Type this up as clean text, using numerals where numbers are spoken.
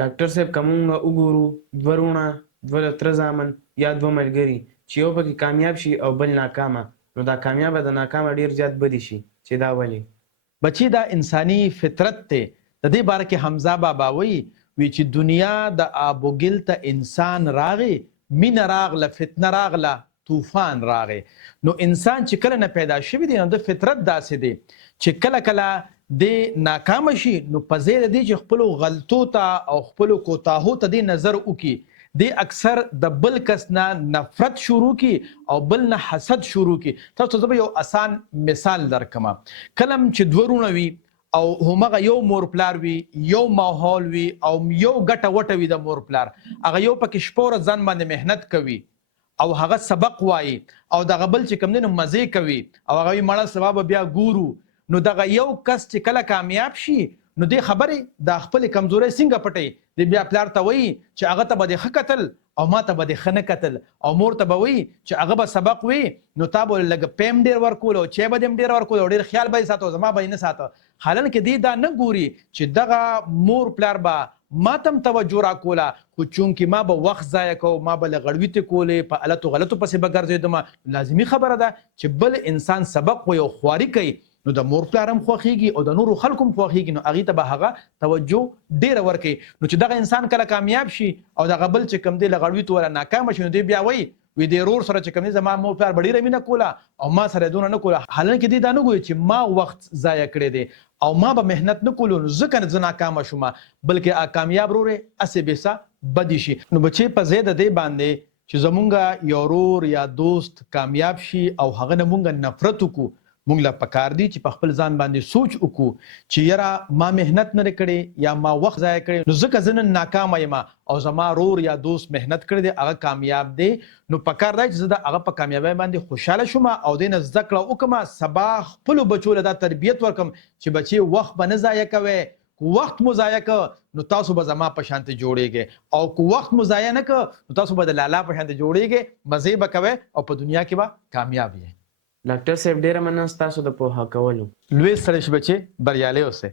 ډاکټر صاحب که مونږ وګورو دوه وروڼه دوه تره زامن یا دوه ملګري چې یو پکې کامیاب شي او بل ناکامه، نو دا کامیابه د ناکامه ډېر زیات بدې شي چې دا ولې؟ بچی دا انسانی فطرت ته د دې باره کې حمزه بابا وی چې دنیا د آبوګل ته انسان راغی، مینه راغله، فتنه راغله، طوفان راغی. نو انسان چې کله نه پیدا شوی دی نو د فطرت داسې دی چې کله کله د ناکامه شي نو په ځای د دې چې خپلو غلطو ته او خپلو کوتاهو ته دې نظر وکړي، دی اکثر د بل کس نه نفرت شروع کی او بل نه حسد شروع کی. تاسو ته یو آسان مثال درکما. کلم چې دوه وروڼه وي او همغه یو مور پلار وي، یو ماحول وي او یو ګټه وټه وي د مور پلار، هغه یو پکې شپه ورځ ځان باندې محنت کوي او هغه سبق وایي او دغه بل چې کوم دی نو مزې کوي او هغه وایي مړه سبا به بیا ګورو. نو دغه یو کس چې کله کامیاب شي نو دې خبرې د خپل کمزورۍ څنګه پټي، دی بیا پلار ته وایي چې هغه ته به دې ښه کتل او ما ته به دې ښه نه کتل، او مور ته به وایي چې هغه به سبق وي نو تا به لږ پیم ډېر ورکول او چای به دې هم ډېر ورکول او ډېر خیال به یې ساته او زما به یې نه ساته. حالانکه دې دا نه ګوري چې دغه مور پلار به ما ته هم توجه راکوله، خو چونکې ما به وخت ضایع کو، ما به له غړویتې کولې، په غلطو پسې به ګرځېدم. لازمي خبره ده چې بل انسان سبق وایي او خواري کوي نو د مور پلار هم خوښیږي او د نورو خلکو هم خوښیږي، نو هغې ته به هغه توجه ډېره ورکوي. نو چې دغه انسان کله کامیاب شي او دغه بل چې کوم دی له غړویتو ولا ناکامه شي نو دی بیا وایي د ورور سره چې کوم دی زما مور پلار به ډېره مینه کوله او ما سره یې دونه نه کوله. حالانکه دی دا نه ګوري چې ما وخت ضایع کړی دی او ما به محنت نه کولو نو ځکه زه ناکامه شوم، بلکې کامیاب ورور یې هسې بېسه بدې شي. نو بچې په ځای د دې باندې چې زمونږ یو ورور یا دوست کامیاب شي او هغه نه مونږ نفرت وکړو، مونږ له پکار دي چې په خپل ځان باندې سوچ وکړو چې یاره ما محنت نه دی کړی یا ما وخت ضایع کړی نو ځکه زه نن ناکامه یم او زما ورور یا دوست محنت کړی دی هغه کامیاب دی، نو پکار دی چې زه د هغه په کامیابۍ باندې خوشحاله شوم او دې نه زده کړه وکړم، سبا خپلو بچو له دا تربیت ورکړم چې بچې وخت به نه ضایع کوئ، وخت مو ضایع که نو تاسو به زما په شانتې جوړیږئ او که وخت مو ضایع نه که نو تاسو به د لالا په شانتې جوړیږئ، مزې به کوئ او په دنیا کې به کامیاب یې. ډاکټر صاحب ډېره مننه ستاسو د پوهه کولو. لوی سړی شي بچې، بریالی اوسئ.